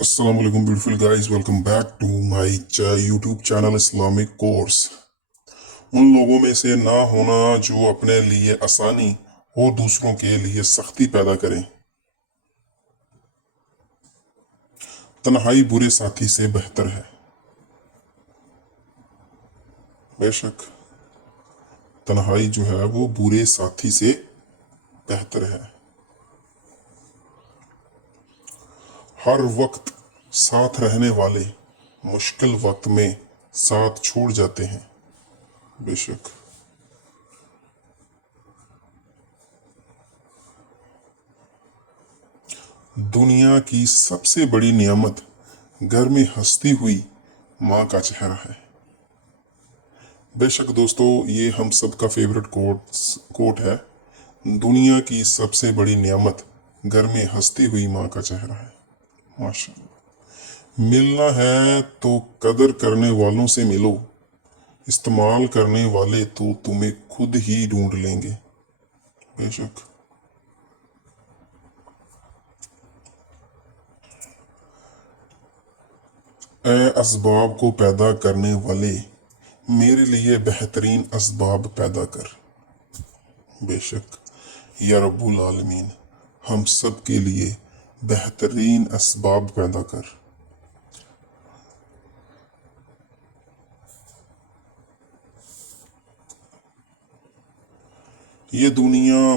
Assalamu alaikum beautiful guys, welcome back to my YouTube channel Islamic Course। उन लोगों में से ना होना जो अपने लिए आसानी और दूसरों के लिए सख्ती पैदा करें। तन्हाई बुरे साथी से बेहतर है। बेशक तन्हाई जो है वो बुरे साथी से बेहतर है। हर वक्त साथ रहने वाले मुश्किल वक्त में साथ छोड़ जाते हैं। बेशक दुनिया की सबसे बड़ी नियामत घर में हंसती हुई माँ का चेहरा है। बेशक दोस्तों, ये हम सबका फेवरेट कोट है। दुनिया की सबसे बड़ी नियामत घर में हंसती हुई माँ का चेहरा है। माशाअल्लाह। मिलना है तो कदर करने वालों से मिलो, इस्तेमाल करने वाले तो तुम्हें खुद ही ढूंढ लेंगे। बेशक ए असबाब को पैदा करने वाले, मेरे लिए बेहतरीन असबाब पैदा कर। बेशक या रब्बुल आलमीन, हम सब के लिए बेहतरीन असबाब पैदा कर। ये दुनिया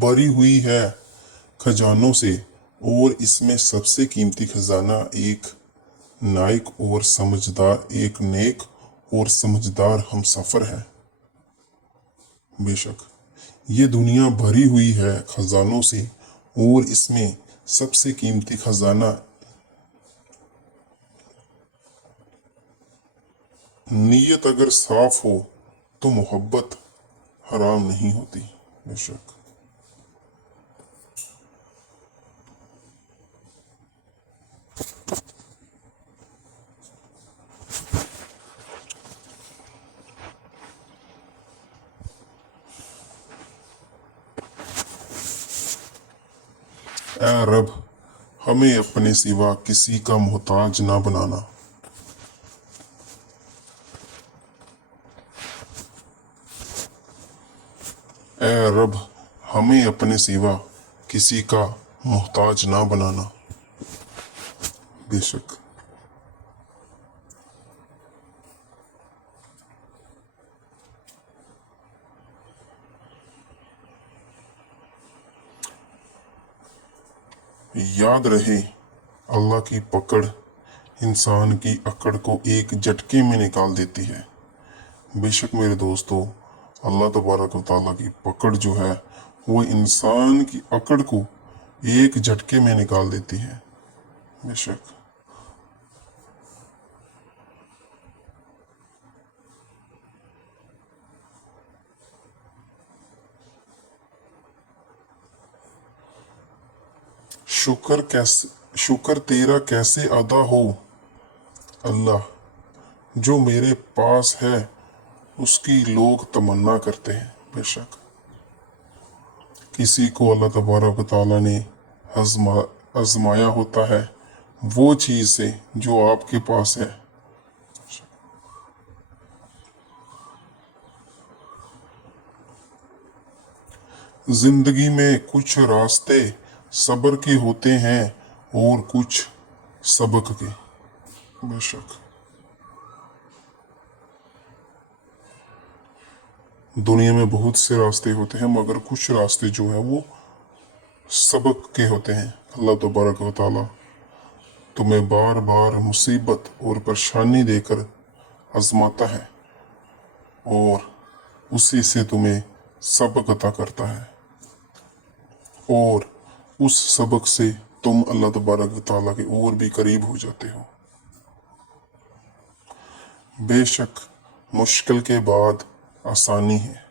भरी हुई है खजानों से, और इसमें सबसे कीमती खजाना एक नेक और समझदार हमसफर है। बेशक ये दुनिया भरी हुई है खजानों से, और इसमें सबसे कीमती खजाना नीयत अगर साफ हो तो मोहब्बत हराम नहीं होती। बेशक ऐ रब, हमें अपने सिवा किसी का मोहताज ना बनाना। ऐ रब, हमें अपने सिवा किसी का मोहताज ना बनाना। बेशक याद रहे, अल्लाह की पकड़ इंसान की अकड़ को एक झटके में निकाल देती है। बेशक मेरे दोस्तों, अल्लाह तबारक व तआला की पकड़ जो है वो इंसान की अकड़ को एक झटके में निकाल देती है। बेशक शुक्र तेरा कैसे अदा हो अल्लाह, जो मेरे पास है उसकी लोग तमन्ना करते हैं। बेशक किसी को अल्लाह तबारक व तआला ने आजमाया होता है वो चीज़ से जो आपके पास है। जिंदगी में कुछ रास्ते सब्र के होते हैं और कुछ सबक के। बेशक दुनिया में बहुत से रास्ते होते हैं, मगर कुछ रास्ते जो है वो सबक के होते हैं। अल्लाह तबारक व तआला तुम्हें बार बार मुसीबत और परेशानी देकर आजमाता है और उसी से तुम्हें सबक अता करता है, और उस सबक से तुम अल्लाह तबारक व तआला के और भी करीब हो जाते हो। बेशक मुश्किल के बाद आसानी है।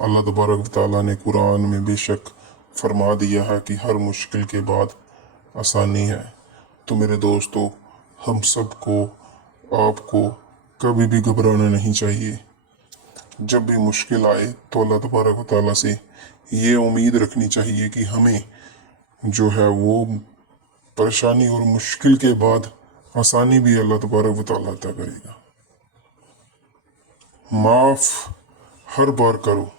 अल्लाह तबारक व तआला ने कुरान में बेशक फरमा दिया है कि हर मुश्किल के बाद आसानी है। तो मेरे दोस्तों, हम सबको आपको कभी भी घबराना नहीं चाहिए। जब भी मुश्किल आए तो अल्लाह तबारक व तआला से ये उम्मीद रखनी चाहिए कि हमें जो है वो परेशानी और मुश्किल के बाद आसानी भी अल्लाह तबारक व तआला अता करेगा। माफ हर बार करो,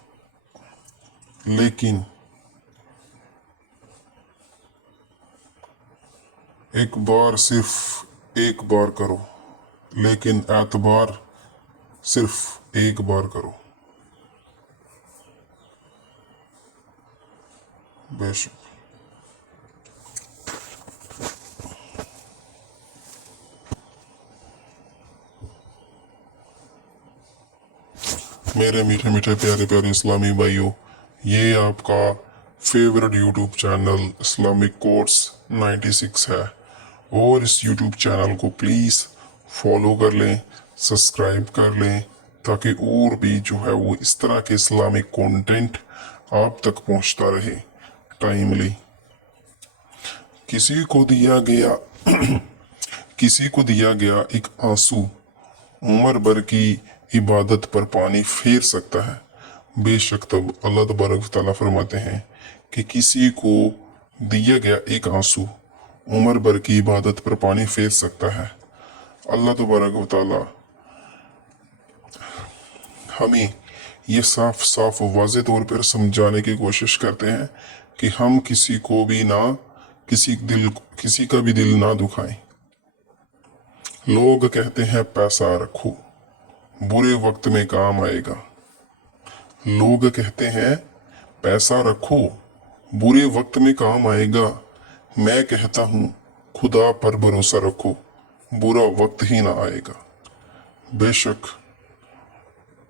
लेकिन सिर्फ एक बार करो, लेकिन एतबार सिर्फ एक बार करो। बेशक मेरे मीठे मीठे प्यारे प्यारे इस्लामी भाइयों, ये आपका favourite YouTube channel Islamic course 96 है, और इस यूट्यूब चैनल को प्लीज़ फॉलो कर लें, सब्सक्राइब कर लें, ताकि और भी जो है वो इस तरह के इस्लामिक कंटेंट आप तक पहुंचता रहे टाइमली। किसी को दिया गया एक आंसू उम्र भर की इबादत पर पानी फेर सकता है। बेशक तब अल्लाह तबारक व तआला फरमाते हैं कि किसी को दिया गया एक आंसू उम्र भर की इबादत पर पानी फेर सकता है। अल्लाह तबारक व तआला हमें ये साफ साफ वाज़े तौर पर समझाने की कोशिश करते हैं कि हम किसी का भी दिल ना दुखाएं। लोग कहते हैं पैसा रखो, बुरे वक्त में काम आएगा। लोग कहते हैं पैसा रखो, बुरे वक्त में काम आएगा। मैं कहता हूं खुदा पर भरोसा रखो, बुरा वक्त ही ना आएगा। बेशक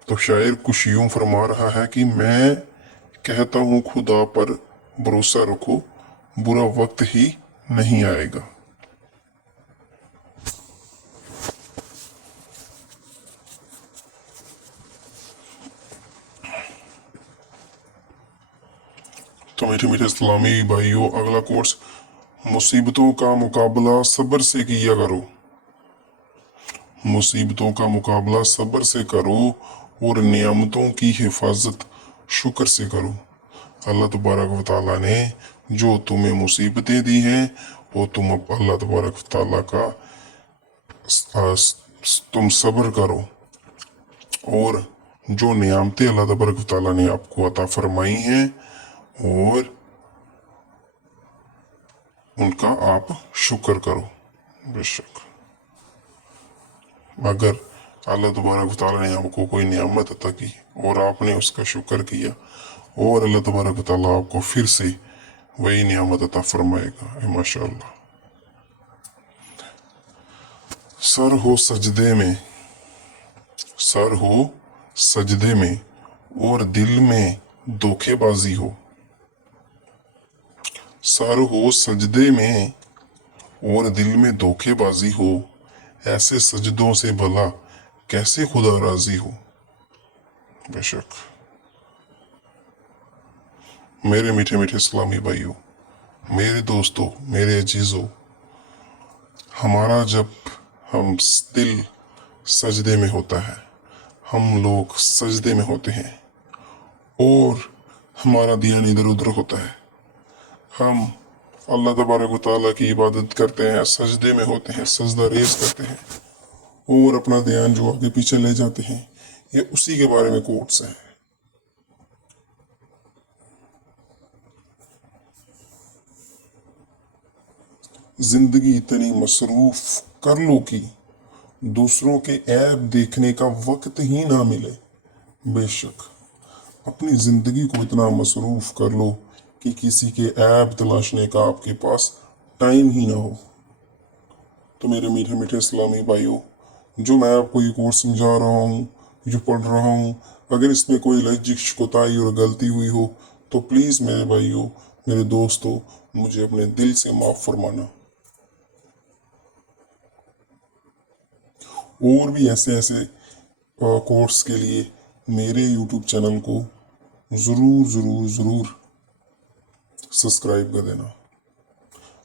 तो शायर कुछ यूं फरमा रहा है कि मैं कहता हूं खुदा पर भरोसा रखो, बुरा वक्त ही नहीं आएगा। तो मीठे मीठे इस्लामी भाइयों, अगला कोर्स, मुसीबतों का मुकाबला सब्र से किया करो। मुसीबतों का मुकाबला सब्र से करो और नियामतों की हिफाजत शुक्र से करो। अल्लाह तबारक व तआला ने जो तुम्हें मुसीबतें दी हैं वो तुम अल्लाह तबारक व तआला का तुम सब्र करो, और जो नियामतें अल्लाह तबारक व तआला ने आपको अता फरमाई हैं और उनका आप शुक्र करो। बेशक अगर अल्लाह तबारक व तआला ने आपको कोई नियामत अता की और आपने उसका शुक्र किया, और अल्लाह तबारक व तआला आपको फिर से वही नियामत अता फरमाएगा माशाअल्लाह। सर हो सजदे में और दिल में धोखेबाजी हो। सर हो सजदे में और दिल में धोखेबाजी हो, ऐसे सजदों से भला कैसे खुदा राजी हो। बेशक मेरे मीठे मीठे इस्लामी भाइयों, मेरे दोस्तों, मेरे अजीजों, हमारा जब हम दिल सजदे में होता है, हम लोग सजदे में होते हैं और हमारा ध्यान इधर उधर होता है, हम अल्लाह तबारक व तआला की इबादत करते हैं, सजदे में होते हैं, सजदा रेज करते हैं और अपना ध्यान जो आगे पीछे ले जाते हैं, ये उसी के बारे में कोट्स हैं। जिंदगी इतनी मसरूफ कर लो कि दूसरों के ऐब देखने का वक्त ही ना मिले। बेशक अपनी जिंदगी को इतना मसरूफ कर लो कि किसी के ऐब तलाशने का आपके पास टाइम ही ना हो। तो मेरे मीठे मीठे इस्लामी भाइयों, जो मैं आपको ये कोर्स समझा रहा हूँ, जो पढ़ रहा हूँ, अगर इसमें कोई लज्जिश, कोताही और गलती हुई हो तो प्लीज़ मेरे भाइयों, मेरे दोस्तों, मुझे अपने दिल से माफ़ फरमाना। और भी ऐसे ऐसे कोर्स के लिए मेरे यूट्यूब चैनल को ज़रूर ज़रूर ज़रूर सब्सक्राइब कर देना।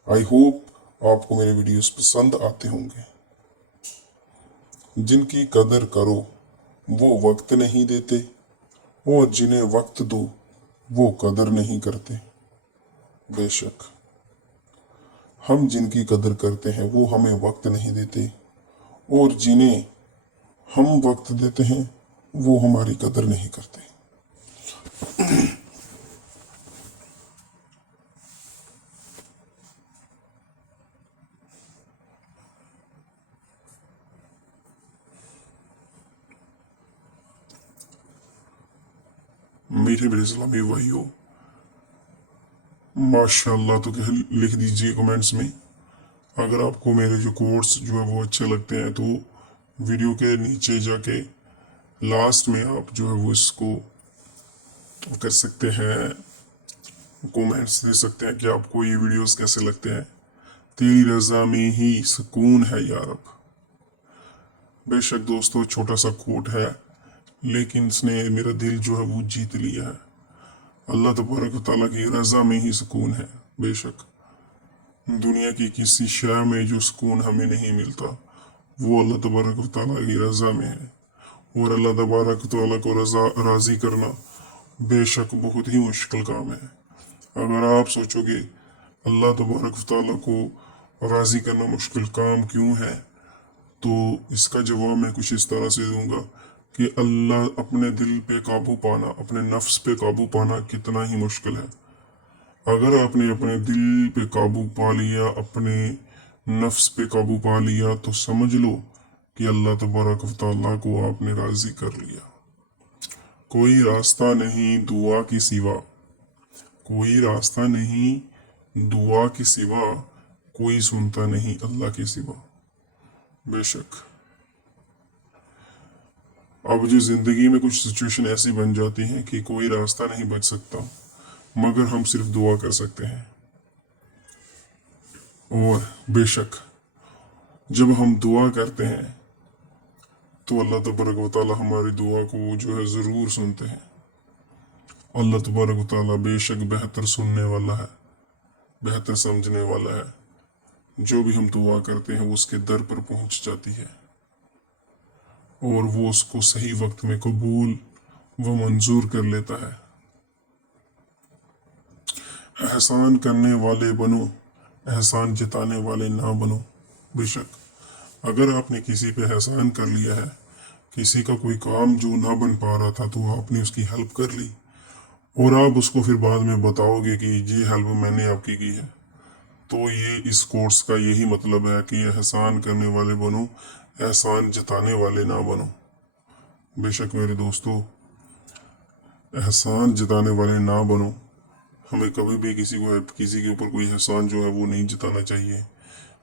आई होप आपको मेरे वीडियोस पसंद आते होंगे। जिनकी कदर करो वो वक्त नहीं देते, और जिन्हें वक्त दो वो कदर नहीं करते। बेशक हम जिनकी कदर करते हैं वो हमें वक्त नहीं देते, और जिन्हें हम वक्त देते हैं वो हमारी कदर नहीं करते। मीठे मेरे इस्लामी भाइयों, माशाल्लाह तो कह लिख दीजिए कमेंट्स में। अगर आपको मेरे जो कोट्स जो है वो अच्छे लगते हैं तो वीडियो के नीचे जाके लास्ट में आप जो है वो इसको कर सकते हैं, कमेंट्स दे सकते हैं कि आपको ये वीडियोस कैसे लगते हैं। तेरी रजा में ही सुकून है या रब। बेशक दोस्तों, छोटा सा कोट है लेकिन इसने मेरा दिल जो है वो जीत लिया है। अल्लाह तबारक व तआला की रजा में ही सुकून है। बेशक दुनिया की किसी शय में जो सुकून हमें नहीं मिलता वो अल्लाह तबारक व तआला की रजा में है। और अल्लाह तबारक व तआला को राजी करना बेशक बहुत ही मुश्किल काम है। अगर आप सोचोगे अल्लाह तबारक व तआला को राजी करना मुश्किल काम क्यों है, तो इसका जवाब मैं कुछ इस तरह से दूंगा कि अल्लाह अपने दिल पे काबू पाना, अपने नफ्स पे काबू पाना कितना ही मुश्किल है। अगर आपने अपने दिल पे काबू पा लिया, अपने नफ्स पे काबू पा लिया, तो समझ लो कि अल्लाह तबारक व तआला को आपने राजी कर लिया। कोई रास्ता नहीं दुआ की सिवा, कोई रास्ता नहीं दुआ के सिवा, कोई सुनता नहीं अल्लाह के सिवा। बेशक अब जो जिंदगी में कुछ सिचुएशन ऐसी बन जाती हैं कि कोई रास्ता नहीं बच सकता मगर हम सिर्फ दुआ कर सकते हैं। और बेशक जब हम दुआ करते हैं तो अल्लाह तबारक व तआला हमारी दुआ को जो है ज़रूर सुनते हैं। अल्लाह तबारक व तआला बेशक बेहतर सुनने वाला है, बेहतर समझने वाला है। जो भी हम दुआ करते हैं वो उसके दर पर पहुंच जाती है और वो उसको सही वक्त में कबूल व मंजूर कर लेता है। एहसान करने वाले बनो, एहसान जताने वाले ना बनो। बेशक अगर आपने किसी पे एहसान कर लिया है, किसी का कोई काम जो ना बन पा रहा था तो आपने उसकी हेल्प कर ली और आप उसको फिर बाद में बताओगे कि ये हेल्प मैंने आपकी की है, तो ये इस कोर्स का यही मतलब है कि एहसान करने वाले बनो, एहसान जताने वाले ना बनो। बेशक मेरे दोस्तों, एहसान जताने वाले ना बनो। हमें कभी भी किसी के ऊपर कोई एहसान जो है वो नहीं जताना चाहिए।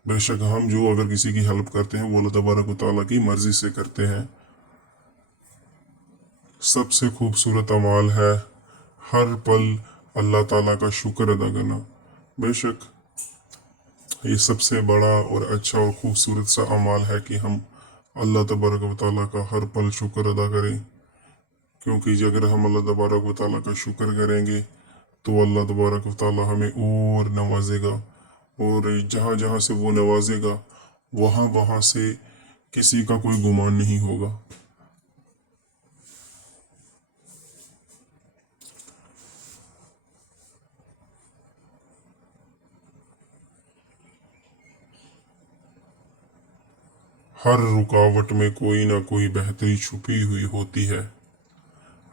बेशक हम जो अगर किसी की हेल्प करते हैं वो अल्लाह तबारक व तआला की मर्जी से करते हैं। सबसे खूबसूरत अमाल है हर पल अल्लाह ताला का शुक्र अदा करना। बेशक ये सबसे बड़ा और अच्छा और खूबसूरत सा अमाल है कि हम अल्लाह तबारक व तआला का हर पल शुक्र अदा करें, क्योंकि अगर हम अल्लाह तबारक व तआला का शुक्र करेंगे तो अल्लाह तबारक व तआला हमें और नवाजेगा, और जहाँ जहाँ से वो नवाजेगा वहाँ वहाँ से किसी का कोई गुमान नहीं होगा। हर रुकावट में कोई ना कोई बेहतरी छुपी हुई होती है।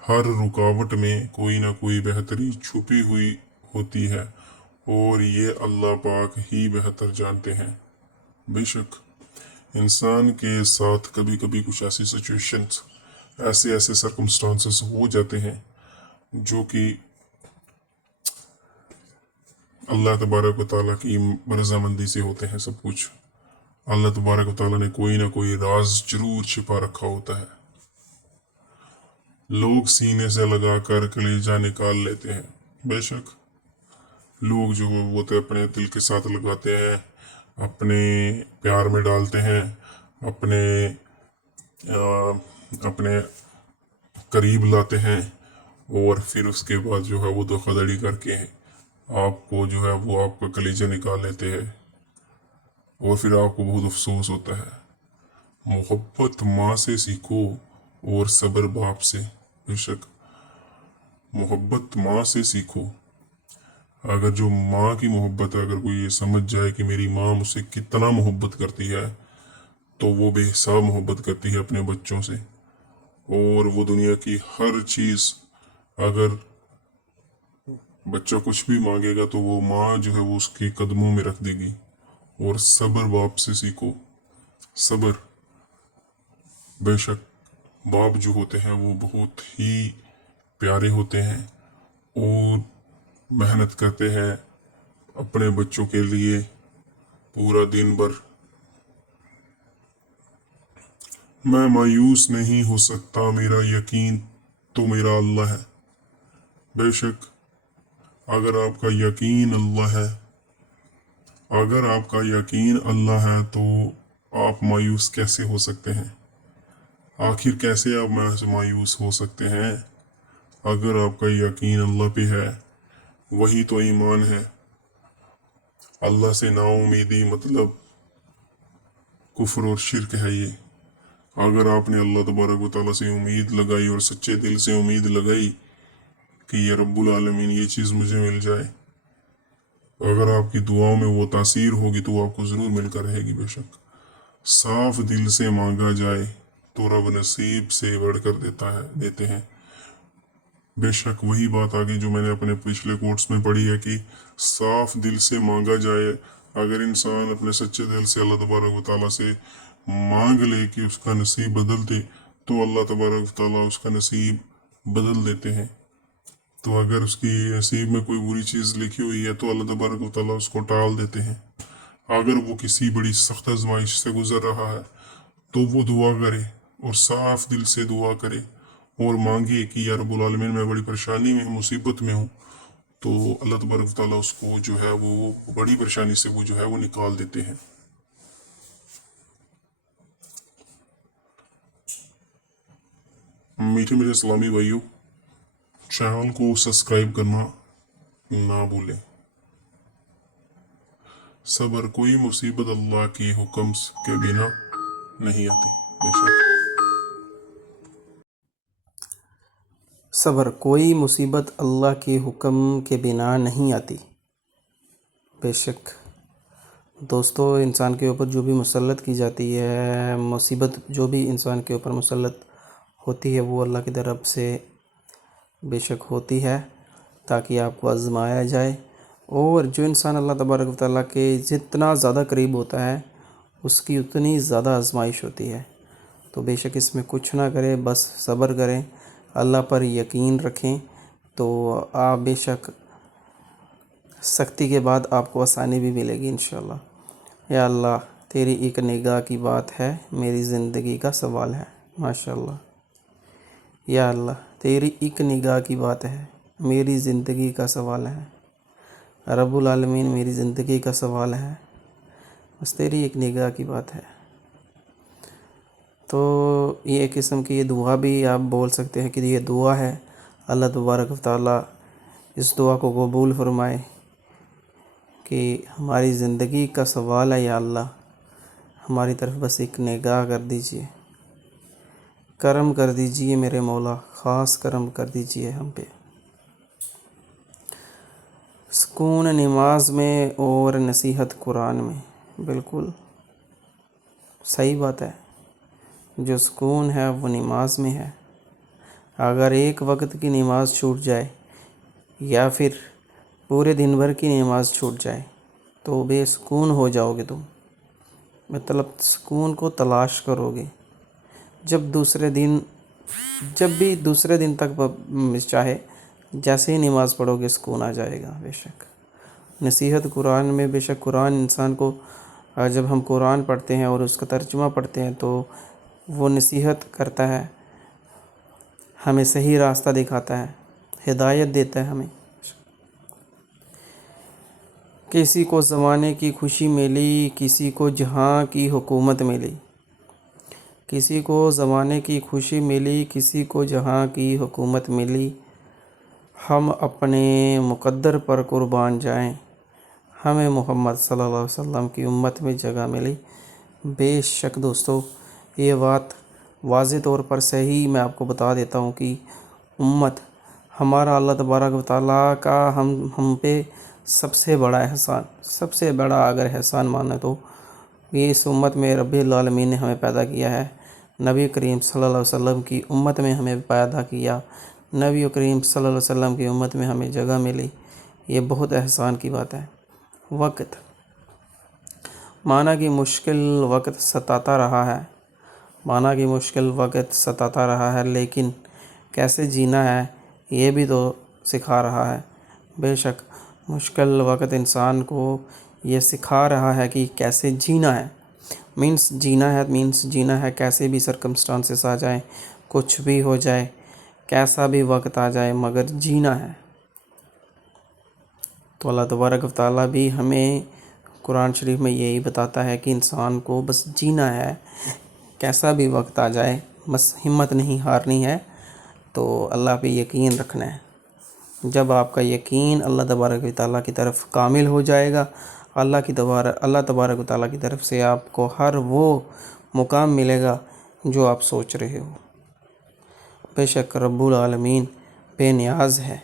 हर रुकावट में कोई ना कोई बेहतरी छुपी हुई होती है और ये अल्लाह पाक ही बेहतर जानते हैं। बेशक इंसान के साथ कभी कभी कुछ ऐसी सिचुएशंस, ऐसे ऐसे सर्कमस्टांसेस हो जाते हैं जो कि अल्लाह तबारक व तआला की रज़ामंदी से होते हैं। सब कुछ अल्लाह तबारक व तआला ने कोई ना कोई राज जरूर छिपा रखा होता है। लोग सीने से लगा कर कलेजा निकाल लेते हैं। बेशक लोग जो है वो तो अपने दिल के साथ लगाते हैं, अपने प्यार में डालते हैं, अपने अपने करीब लाते हैं, और फिर उसके बाद जो है वो धोखाधड़ी करके आपको जो है वो आपका कलेजा निकाल लेते हैं और फिर आपको बहुत अफसोस होता है। मोहब्बत माँ से सीखो और सब्र बाप से। बेशक मोहब्बत माँ से सीखो। अगर जो माँ की मोहब्बत है, अगर कोई ये समझ जाए कि मेरी माँ मुझसे कितना मोहब्बत करती है, तो वो बेहिसाब मोहब्बत करती है अपने बच्चों से। और वो दुनिया की हर चीज़, अगर बच्चा कुछ भी मांगेगा तो वो माँ जो है वो उसके कदमों में रख देगी। और सब्र बाप से सीखो। सब्र, बेशक बाप जो होते हैं वो बहुत ही प्यारे होते हैं और मेहनत करते हैं अपने बच्चों के लिए पूरा दिन भर। मैं मायूस नहीं हो सकता, मेरा यकीन तो मेरा अल्लाह है। बेशक अगर आपका यकीन अल्लाह है, अगर आपका यकीन अल्लाह है तो आप मायूस कैसे हो सकते हैं? आखिर कैसे आप मायूस हो सकते हैं? अगर आपका यकीन अल्लाह पे है, वही तो ईमान है। अल्लाह से नाउमीदी मतलब कुफ्र और शिरक है ये। अगर आपने अल्लाह तबारक व तआला से उम्मीद लगाई और सच्चे दिल से उम्मीद लगाई कि ये रब्बुल आलमीन ये चीज़ मुझे मिल जाए, अगर आपकी दुआओं में वो तासीर होगी तो आपको ज़रूर मिलकर रहेगी। बेशक साफ दिल से मांगा जाए तो रब नसीब से बढ़कर देते हैं। बेशक वही बात आगे जो मैंने अपने पिछले कोर्स में पढ़ी है कि साफ दिल से मांगा जाए। अगर इंसान अपने सच्चे दिल से अल्लाह तबारक व तआला से मांग ले कि उसका नसीब बदल दे, तो अल्लाह तबारक व तआला उसका नसीब बदल देते हैं। तो अगर उसकी नसीब में कोई बुरी चीज़ लिखी हुई है तो अल्लाह तबारक व तआला उसको टाल देते हैं। अगर वो किसी बड़ी सख्त आजमाइश से गुजर रहा है तो वो दुआ करे और साफ दिल से दुआ करे और मांगे कि या रब्बुल आलमीन मैं बड़ी परेशानी में, मुसीबत में हूँ, तो अल्लाह तबारक व तआला उसको जो है वो बड़ी परेशानी से वो जो है वो निकाल देते हैं। मीठे मेरे इस्लामी भाइयों, चैनल को सब्सक्राइब करना ना भूलें। सबर, कोई मुसीबत अल्लाह के हुक्म के बिना नहीं आती। बेशक सब्र, कोई मुसीबत अल्लाह के हुक्म के बिना नहीं आती। बेशक दोस्तों, इंसान के ऊपर जो भी मुसल्लत की जाती है, मुसीबत जो भी इंसान के ऊपर मुसल्लत होती है, वो अल्लाह की तरफ से बेशक होती है ताकि आपको आजमाया जाए। और जो इंसान अल्लाह तबारक व तआला के जितना ज़्यादा करीब होता है, उसकी उतनी ज़्यादा आजमाइश होती है। तो बेशक इसमें कुछ ना करें, बस सब्र करें, अल्लाह पर यकीन रखें, तो आप बेशक सख्ती के बाद आपको आसानी भी मिलेगी इंशाअल्लाह। या अल्लाह, तेरी एक निगाह की बात है, मेरी ज़िंदगी का सवाल है। माशाअल्लाह। या अल्लाह, तेरी एक निगाह की बात है, मेरी ज़िंदगी का सवाल है। रब्बुल आलमीन, मेरी ज़िंदगी का सवाल है, बस तेरी एक निगाह की बात है। तो ये एक किस्म की ये दुआ भी आप बोल सकते हैं कि ये दुआ है। अल्लाह तबारक व तआला इस दुआ को कबूल फरमाए कि हमारी ज़िंदगी का सवाल है, या अल्लाह हमारी तरफ बस एक निगाह कर दीजिए, करम कर दीजिए मेरे मौला, ख़ास करम कर दीजिए हम पे। सुकून नमाज में और नसीहत कुरान में, बिल्कुल सही बात है। जो सुकून है वो नमाज में है। अगर एक वक्त की नमाज छूट जाए या फिर पूरे दिन भर की नमाज छूट जाए तो बेसुकून हो जाओगे तुम, मतलब सुकून को तलाश करोगे। जब भी दूसरे दिन तक चाहे जैसे ही नमाज पढ़ोगे सुकून आ जाएगा। बेशक नसीहत कुरान में, बेशक कुरान इंसान को, जब हम कुरान पढ़ते हैं और उसका तर्जुमा पढ़ते हैं तो वो नसीहत करता है, हमें सही रास्ता दिखाता है, हिदायत देता है हमें। किसी को ज़माने की खुशी मिली, किसी को जहाँ की हुकूमत मिली। किसी को ज़माने की खुशी मिली, किसी को जहाँ की हुकूमत मिली। हम अपने मुक़द्दर पर कुर्बान जाएं, हमें मोहम्मद सल्लल्लाहु अलैहि वसल्लम की उम्मत में जगह मिली। बेशक दोस्तों, ये बात वाज़े तौर पर सही मैं आपको बता देता हूँ कि उम्मत ہمارا اللہ تبارک و تعالیٰ کا ہم پہ سب سے بڑا احسان، سب سے بڑا اگر احسان مانے تو یہ اس امت میں رب العالمین نے ہمیں پیدا کیا ہے، نبی کریم صلی اللہ علیہ وسلم کی امت میں ہمیں پیدا کیا، نبی کریم صلی اللہ علیہ وسلم کی امت میں ہمیں جگہ ملی، یہ بہت احسان کی بات ہے۔ وقت معنی کی مشکل وقت ستاتا رہا ہے، معنی کی مشکل وقت ستاتا رہا ہے، لیکن کیسے جینا ہے یہ بھی تو سکھا رہا ہے۔ بے شک مشکل وقت انسان کو یہ سکھا رہا ہے کہ کیسے جینا ہے، جینا ہے کیسے بھی سرکمسٹانسز آ جائیں، کچھ بھی ہو جائے، کیسا بھی وقت آ جائے، مگر جینا ہے۔ تو اللہ تبارک و تعالیٰ بھی ہمیں قرآن شریف میں یہی بتاتا ہے کہ انسان کو بس جینا ہے، کیسا بھی وقت آ جائے، بس ہمت نہیں ہارنی ہے، تو اللہ پہ یقین رکھنا ہے۔ جب آپ کا یقین اللہ تبارک و تعالیٰ کی طرف کامل ہو جائے گا، اللہ تبارک و تعالیٰ کی طرف سے آپ کو ہر وہ مقام ملے گا جو آپ سوچ رہے ہو۔ بے شک رب العالمین بے نیاز ہے۔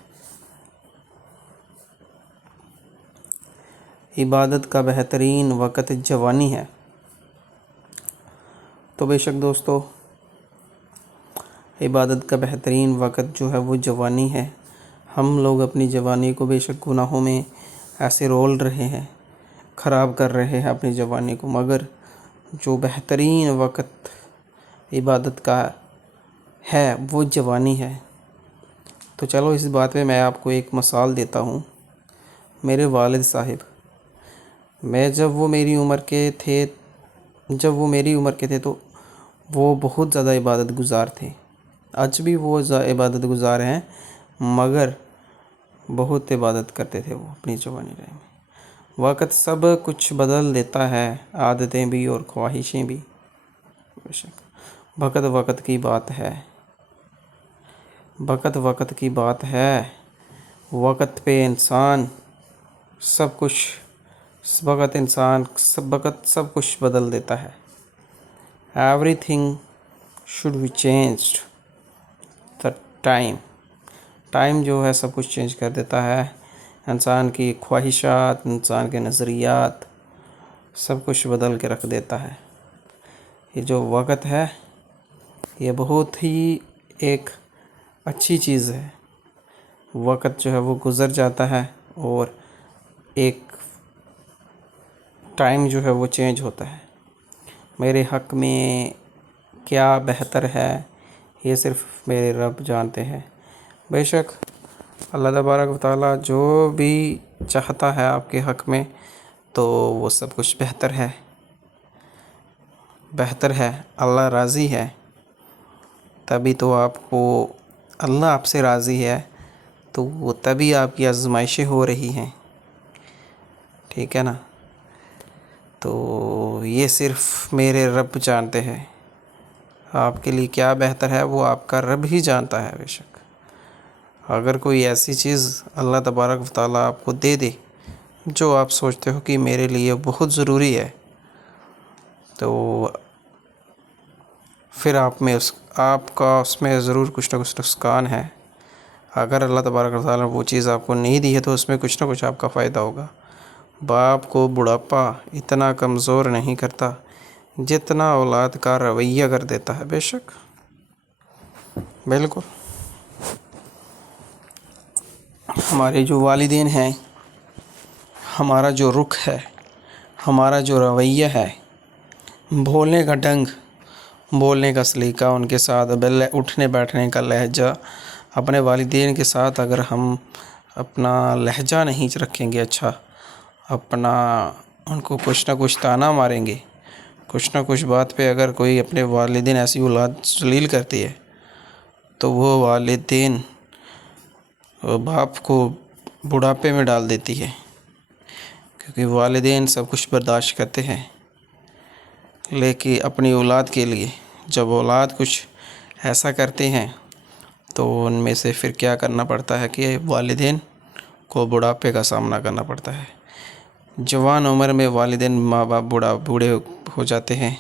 عبادت کا بہترین وقت جوانی ہے۔ تو بے شک دوستو، عبادت کا بہترین وقت جو ہے وہ جوانی ہے۔ ہم لوگ اپنی جوانی کو بے شک گناہوں میں ایسے رول رہے ہیں، خراب کر رہے ہیں اپنی جوانی کو، مگر جو بہترین وقت عبادت کا ہے وہ جوانی ہے۔ تو چلو اس بات پہ میں آپ کو ایک مثال دیتا ہوں۔ میرے والد صاحب، جب وہ میری عمر کے تھے تو وہ بہت زیادہ عبادت گزار تھے۔ آج بھی وہ عبادت گزار ہیں، مگر بہت عبادت کرتے تھے وہ اپنی جوانی ٹائم میں۔ وقت سب کچھ بدل دیتا ہے، عادتیں بھی اور خواہشیں بھی۔ بے شک وقت کی بات ہے، وقت کی بات ہے۔ وقت پہ انسان سب کچھ بدل دیتا ہے۔ Everything should be changed. The time جو ہے سب کچھ چینج کر دیتا ہے، انسان کی خواہشات، انسان کے نظریات، سب کچھ بدل کے رکھ دیتا ہے۔ یہ جو وقت ہے یہ بہت ہی ایک اچھی چیز ہے۔ وقت جو ہے وہ گزر جاتا ہے اور ایک ٹائم جو ہے وہ چینج ہوتا ہے۔ میرے حق میں کیا بہتر ہے یہ صرف میرے رب جانتے ہیں۔ بے شک اللہ تبارک و تعالیٰ جو بھی چاہتا ہے آپ کے حق میں تو وہ سب کچھ بہتر ہے۔ اللہ راضی ہے، تبھی تو اللہ آپ سے راضی ہے، تو وہ تبھی آپ کی آزمائشیں ہو رہی ہیں، ٹھیک ہے نا۔ تو یہ صرف میرے رب جانتے ہیں، آپ کے لیے کیا بہتر ہے وہ آپ کا رب ہی جانتا ہے۔ بے شک اگر کوئی ایسی چیز اللہ تبارک و تعالیٰ آپ کو دے دے جو آپ سوچتے ہو کہ میرے لیے بہت ضروری ہے، تو پھر آپ کا اس میں ضرور کچھ نہ کچھ نقصان ہے۔ اگر اللہ تبارک و تعالیٰ نے وہ چیز آپ کو نہیں دی ہے تو اس میں کچھ نہ کچھ آپ کا فائدہ ہوگا۔ باپ کو بڑھاپا اتنا کمزور نہیں کرتا جتنا اولاد کا رویہ کر دیتا ہے۔ بے شک بالکل، ہمارے جو والدین ہیں، ہمارا جو رخ ہے، ہمارا جو رویہ ہے، بولنے کا ڈھنگ، بولنے کا سلیقہ، ان کے ساتھ اٹھنے بیٹھنے کا لہجہ، اپنے والدین کے ساتھ اگر ہم اپنا لہجہ نہیں رکھیں گے اچھا، ان کو کچھ نہ کچھ طعنہ ماریں گے، کچھ نہ کچھ بات پہ اگر کوئی اپنے والدین ایسی اولاد ذلیل کرتی ہے تو وہ والدین باپ کو بڑھاپے میں ڈال دیتی ہے، کیونکہ والدین سب کچھ برداشت کرتے ہیں، لیکن اپنی اولاد کے لیے جب اولاد کچھ ایسا کرتے ہیں تو ان میں سے پھر کیا کرنا پڑتا ہے کہ والدین کو بڑھاپے کا سامنا کرنا پڑتا ہے۔ جوان عمر میں والدین ماں باپ بوڑھے ہو جاتے ہیں۔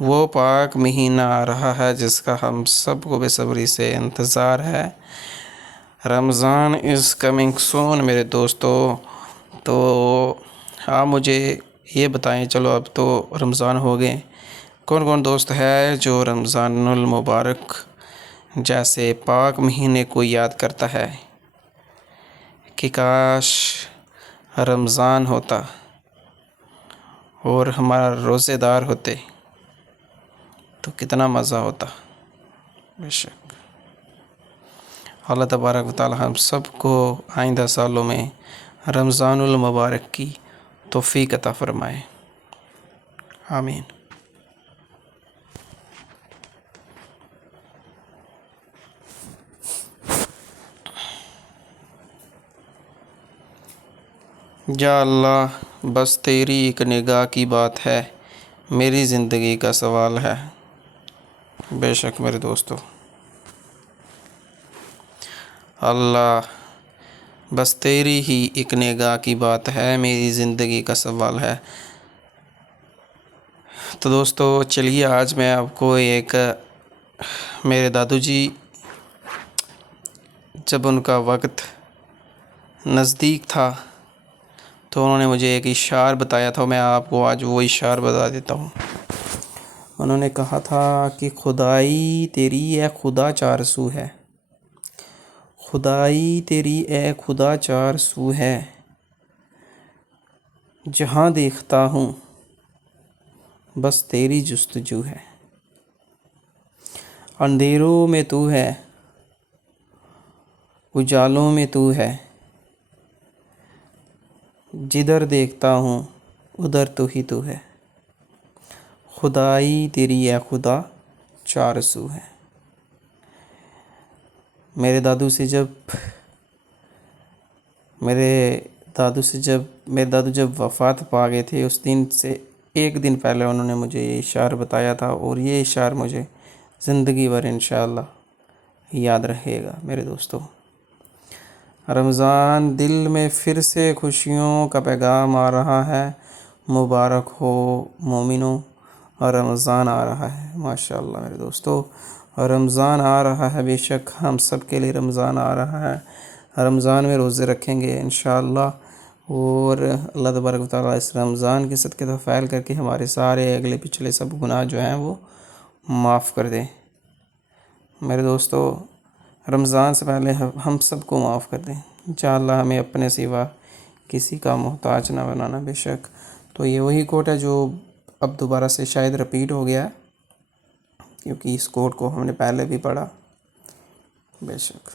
وہ پاک مہینہ آ رہا ہے جس کا ہم سب کو بے صبری سے انتظار ہے، رمضان از کمنگ سون میرے دوستو. تو آپ مجھے یہ بتائیں، چلو اب تو رمضان ہو گئے، کون کون دوست ہے جو رمضان المبارک جیسے پاک مہینے کو یاد کرتا ہے کہ کاش رمضان ہوتا اور ہمارا روزے دار ہوتے تو کتنا مزہ ہوتا. بے شک اللہ تبارک و تعالی ہم سب کو آئندہ سالوں میں رمضان المبارک کی توفیق عطا فرمائے. آمین. یا اللہ، بس تیری ایک نگاہ کی بات ہے، میری زندگی کا سوال ہے. بے شک میرے دوستو. اللہ، بس تیری ہی ایک نگاہ کی بات ہے، میری زندگی کا سوال ہے. تو دوستو چلیے آج میں آپ کو ایک میرے دادو جی جب ان کا وقت نزدیک تھا تو انہوں نے مجھے ایک اشعار بتایا تھا، میں آپ کو آج وہ اشعار بتا دیتا ہوں. انہوں نے کہا تھا کہ خدائی تیری اے خدا چار سو ہے، خدائی تیری اے خدا چار سو ہے، جہاں دیکھتا ہوں بس تیری جستجو ہے. اندھیروں میں تو ہے، اجالوں میں تو ہے، جدھر دیکھتا ہوں ادھر تو ہی تو ہے، خدائی تیری اے خدا چار سو ہے. میرے دادو جب وفات پا گئے تھے، اس دن سے ایک دن پہلے انہوں نے مجھے یہ اشعار بتایا تھا، اور یہ اشعار مجھے زندگی بھر انشاءاللہ یاد رہے گا. میرے دوستو، رمضان دل میں پھر سے خوشیوں کا پیغام آ رہا ہے، مبارک ہو مومنوں، رمضان آ رہا ہے. ماشاءاللہ میرے دوستو، رمضان آ رہا ہے، بے شک ہم سب کے لیے رمضان آ رہا ہے. رمضان میں روزے رکھیں گے انشاءاللہ، اور اللہ تبارک و تعالیٰ اس رمضان کے صدقے فعال کر کے ہمارے سارے اگلے پچھلے سب گناہ جو ہیں وہ معاف کر دیں. میرے دوستو، رمضان سے پہلے ہم سب کو معاف کر دیں انشاءاللہ، ہمیں اپنے سوا کسی کا محتاج نہ بنانا. بے شک تو یہ وہی کوٹ ہے جو اب دوبارہ سے شاید رپیٹ ہو گیا ہے، کیونکہ اس کوٹ کو ہم نے پہلے بھی پڑھا. بے شک.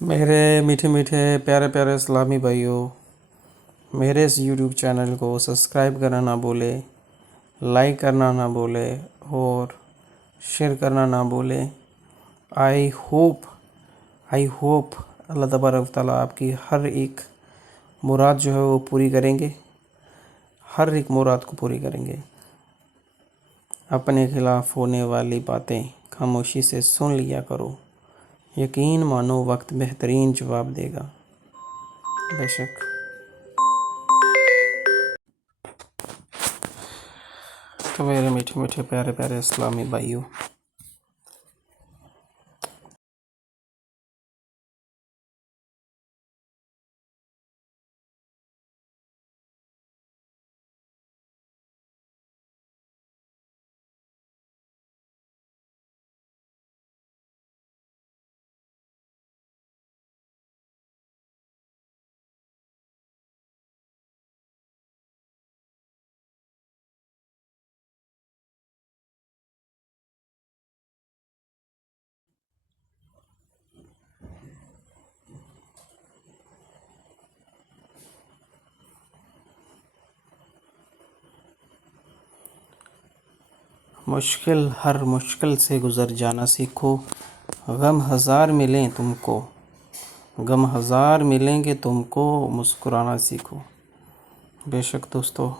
میرے میٹھے میٹھے پیارے پیارے اسلامی بھائیوں، میرے اس یوٹیوب چینل کو سبسکرائب کرنا نہ بھولے، لائک کرنا نہ بھولے، اور شیئر کرنا نہ بھولے. آئی ہوپ اللہ تبارک و تعالیٰ آپ کی ہر ایک مراد جو ہے وہ پوری کریں گے، ہر ایک مراد کو پوری کریں گے. اپنے خلاف ہونے والی باتیں خاموشی سے سن لیا کرو، یقین مانو وقت بہترین جواب دے گا. بے شک. تو میرے میٹھے میٹھے پیارے پیارے اسلامی بھائیوں، ہر مشکل سے گزر جانا سیکھو، غم ہزار ملیں تم کو، غم ہزار ملیں گے تم کو، مسکرانا سیکھو۔ بے شک دوستو،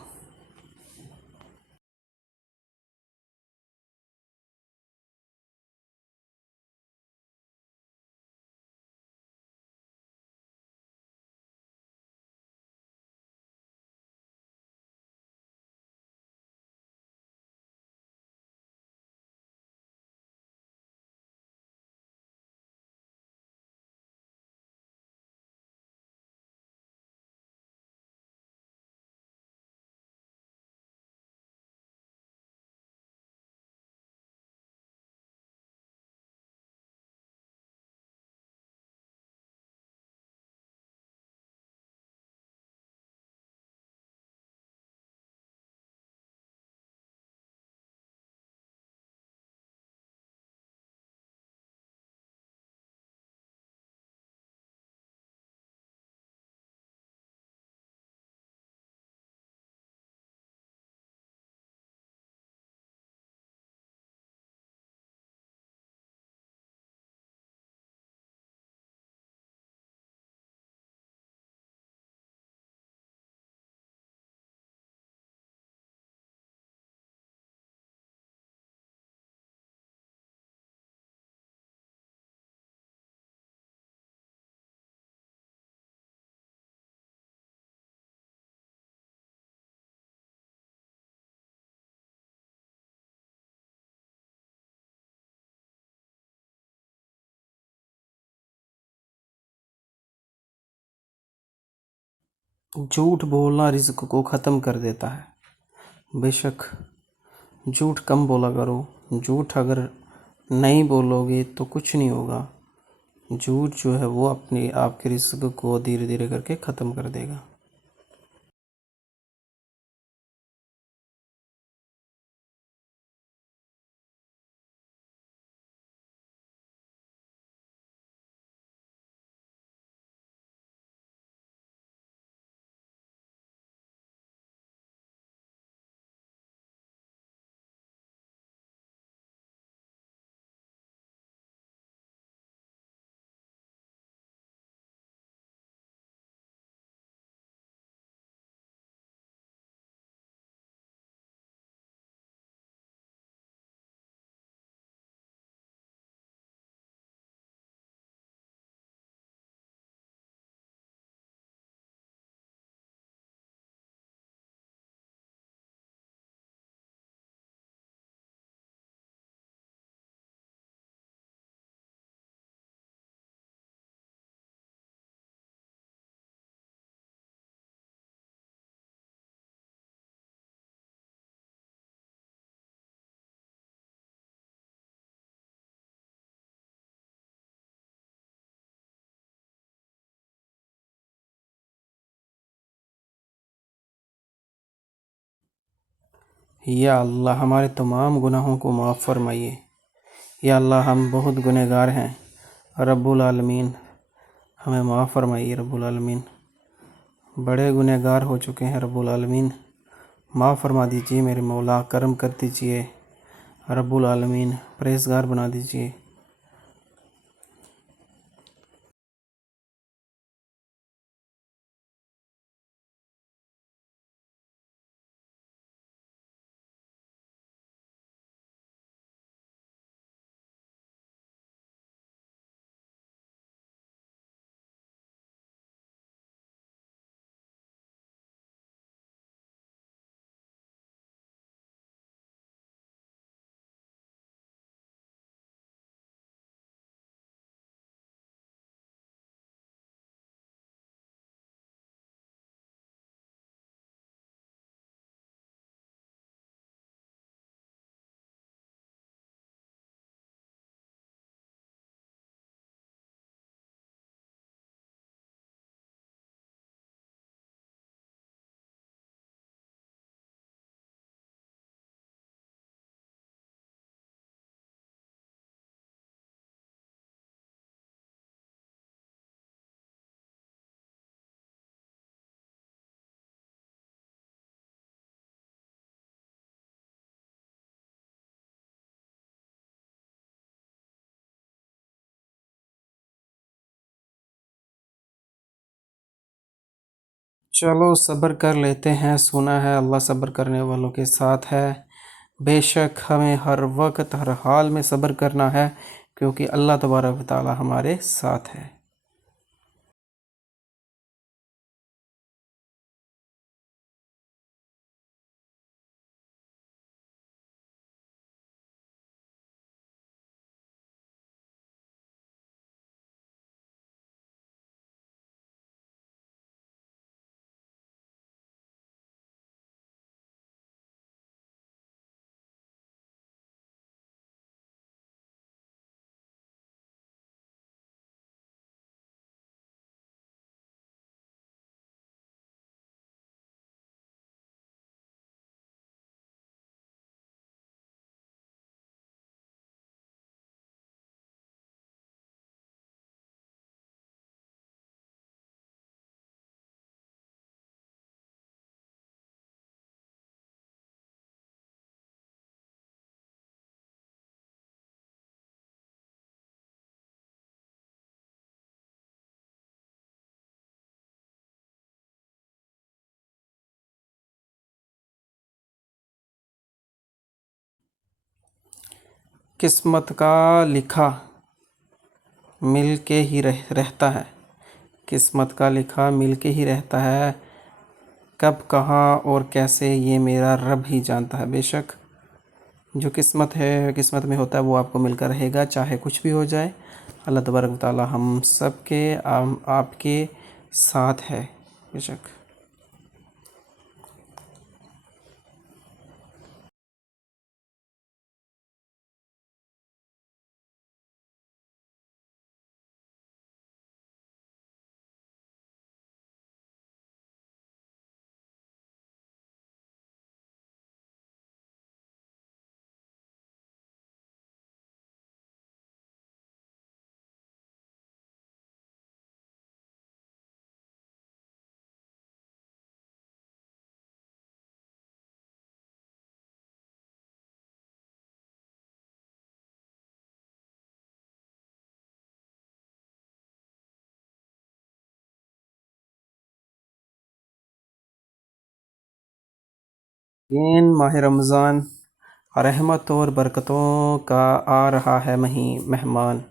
جھوٹ بولنا رزق کو ختم کر دیتا ہے۔ بے شک جھوٹ کم بولا کرو، جھوٹ اگر نہیں بولو گے تو کچھ نہیں ہوگا۔ جھوٹ جو ہے وہ اپنے آپ کے رزق کو دھیرے دھیرے کر کے ختم کر دے گا۔ یا اللہ ہمارے تمام گناہوں کو معاف فرمائیے۔ یا اللہ ہم بہت گنہگار ہیں، رب العالمین ہمیں معاف فرمائیے۔ رب العالمین بڑے گنہگار ہو چکے ہیں، رب العالمین معاف فرما دیجیے میرے مولا، کرم کر دیجیے رب العالمین، پرہیزگار بنا دیجیے۔ चलो सब्र कर लेते हैं, सुना है अल्लाह सब्र करने वालों के साथ है। बेशक हमें हर वक्त हर हाल में सब्र करना है, क्योंकि अल्लाह तबारक व तआला हमारे साथ है। किस्मत का लिखा मिल के ही रहता है। किस्मत का लिखा मिल के ही रहता है, कब कहाँ और कैसे ये मेरा रब ही जानता है। बेशक जो किस्मत है, किस्मत में होता है वो आपको मिलकर रहेगा, चाहे कुछ भी हो जाए। अल्लाह तबारक व तआला हम सब के आपके साथ है। बेशक इन माह रमज़ान रहमत और बरकतों का आ रहा है मेहमान।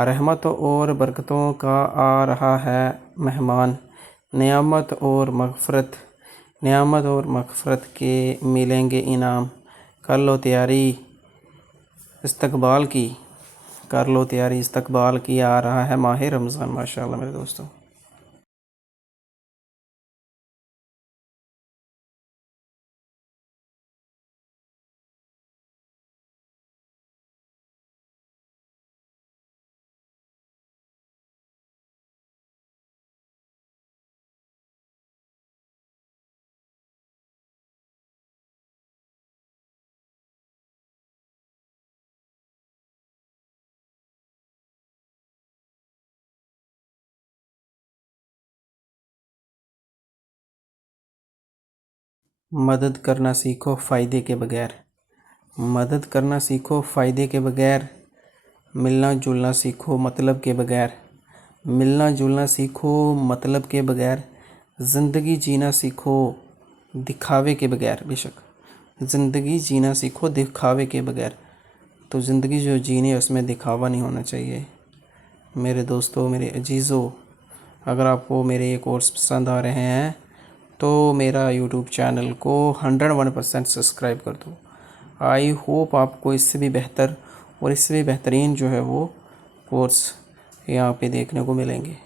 रहमत और बरकतों का आ रहा है मेहमान। नियामत और मग़फ़िरत के मिलेंगे इनाम। कर लो तैयारी इस्तकबाल की, आ रहा है माह रमज़ान। माशाअल्लाह मेरे दोस्तों। मदद करना सीखो फ़ायदे के बगैर। मदद करना सीखो फ़ायदे के बगैर। मिलना जुलना सीखो मतलब के बगैर। मिलना जुलना सीखो मतलब के बगैर। ज़िंदगी जीना सीखो दिखावे के बगैर। बेशक ज़िंदगी जीना सीखो दिखावे के बगैर। तो ज़िंदगी जो जीनी है उसमें दिखावा नहीं होना चाहिए। मेरे दोस्तों, मेरे अजीज़ों, अगर आपको मेरे ये कोर्स पसंद आ रहे हैं तो मेरा यूट्यूब चैनल को 101% सब्सक्राइब कर दो। आई होप आपको इससे भी बेहतर और इससे भी बेहतरीन जो है वो कोर्स यहाँ पे देखने को मिलेंगे।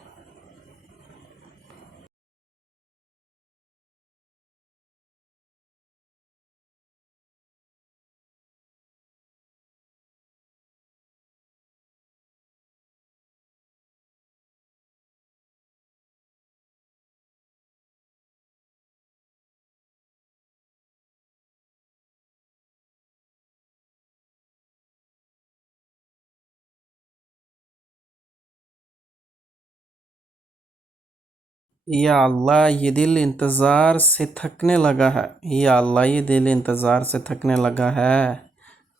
या अल्लाह ये दिल इंतज़ार से थकने लगा है। या अल्लाह ये दिल इंतज़ार से थकने लगा है।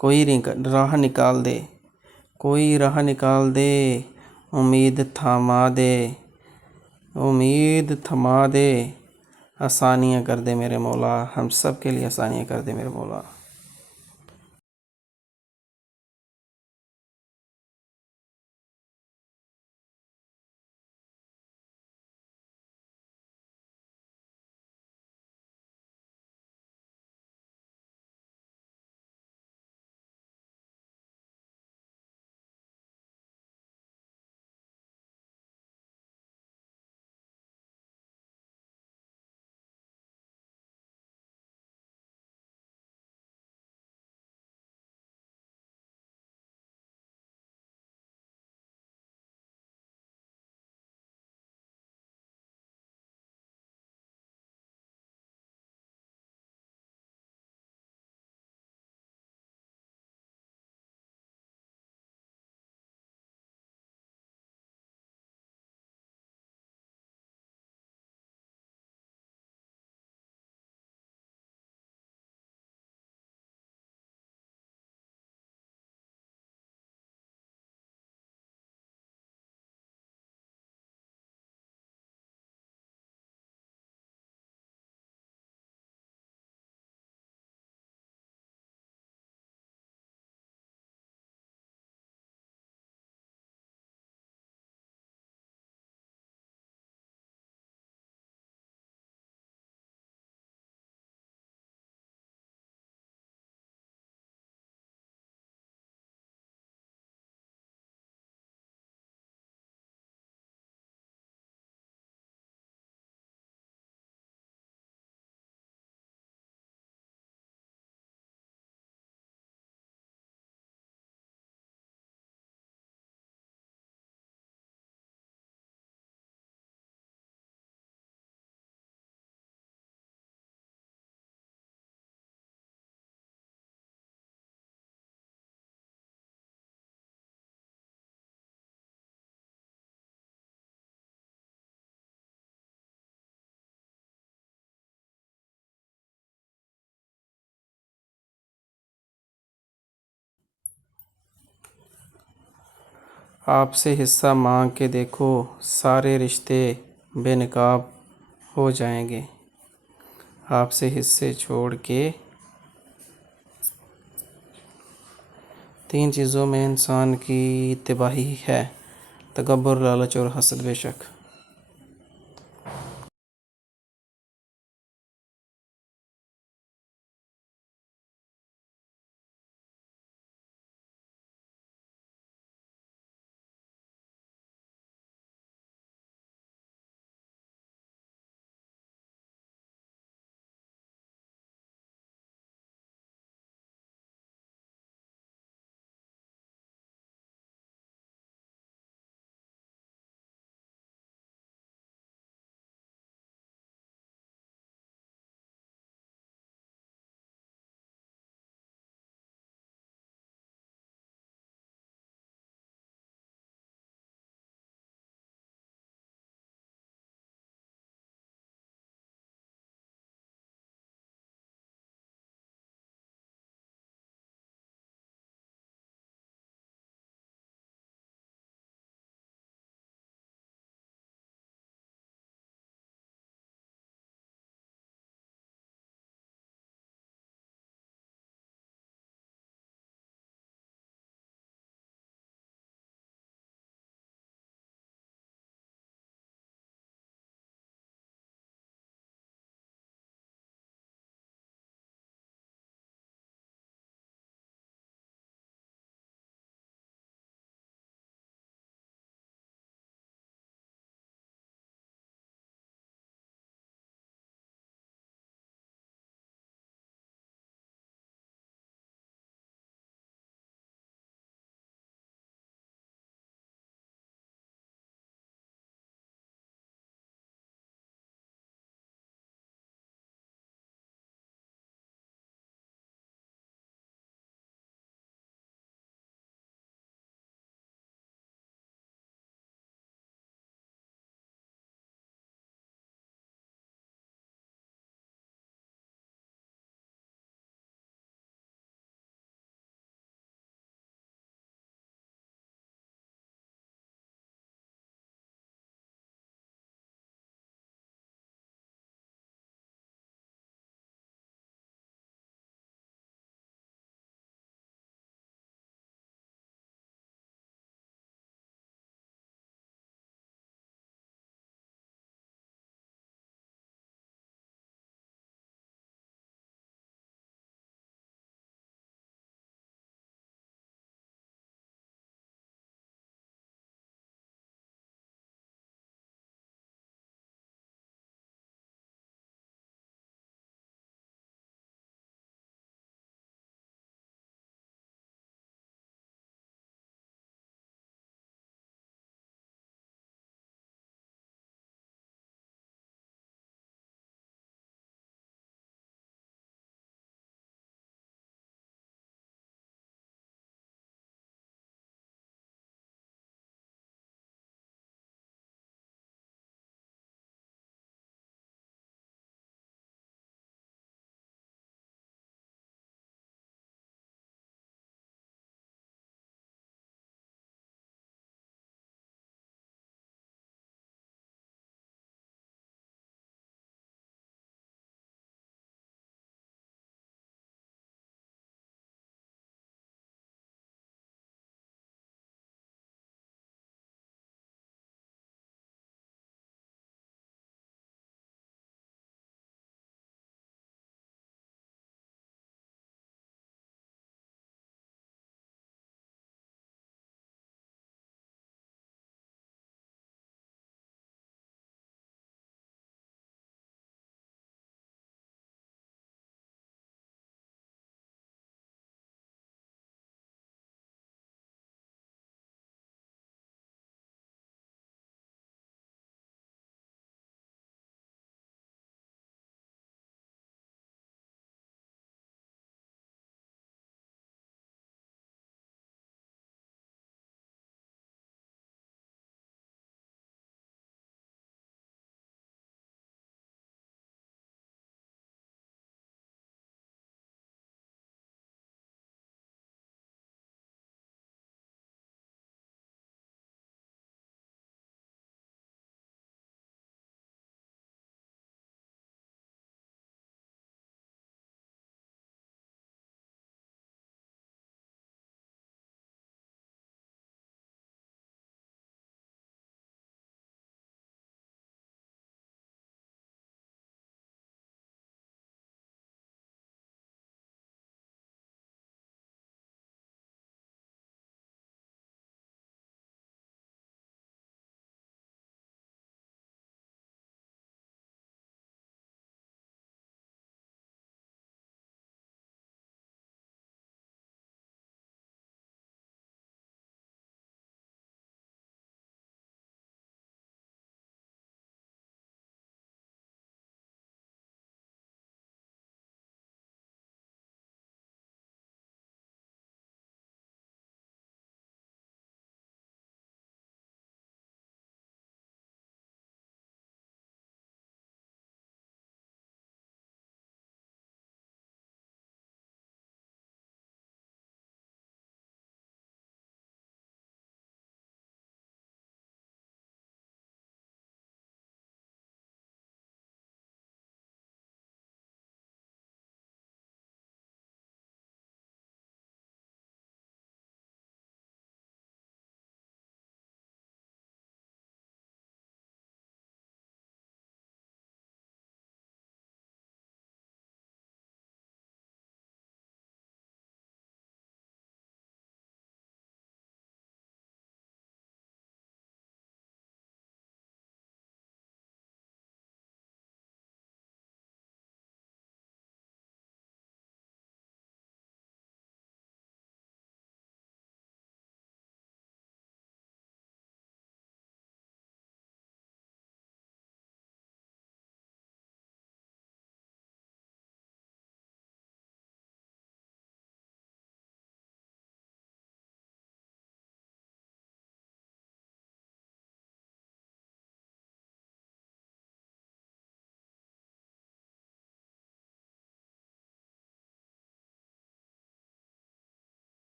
कोई राह निकाल दे, कोई राह निकाल दे। उम्मीद थमा दे, उम्मीद थमा दे। آسانیاں کر دے میرے مولا، ہم سب کے لیے آسانیاں کر دے میرے مولا۔ آپ سے حصہ مانگ کے دیکھو، سارے رشتے بے نقاب ہو جائیں گے۔ آپ سے حصے چھوڑ کے، 3 چیزوں میں انسان کی تباہی ہے: تکبر، لالچ اور حسد۔ بے شک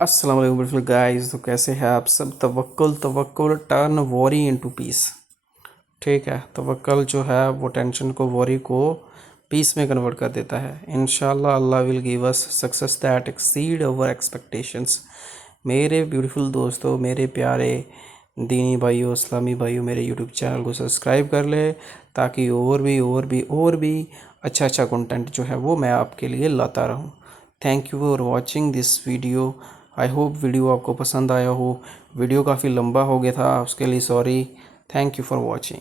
अस्सलाम वालेकुम ब्यूटीफुल गाइस। तो कैसे हैं आप सब? तवक्कुल टर्न वॉरी इनटू पीस। ठीक है, तवक्कल जो है वो टेंशन को, वॉरी को पीस में कन्वर्ट कर देता है। इंशाल्लाह Allah will give us success that exceed our expectations. मेरे ब्यूटीफुल दोस्तों, मेरे प्यारे दीनी भाइयों, इस्लामी भाइयों, मेरे यूट्यूब चैनल को सब्सक्राइब कर ले ताकि और भी अच्छा कंटेंट जो है वो मैं आपके लिए लाता रहूं। Thank you for watching this video. I hope video आपको पसंद आया हो। वीडियो काफ़ी लंबा हो गया था, उसके लिए sorry. Thank you for watching.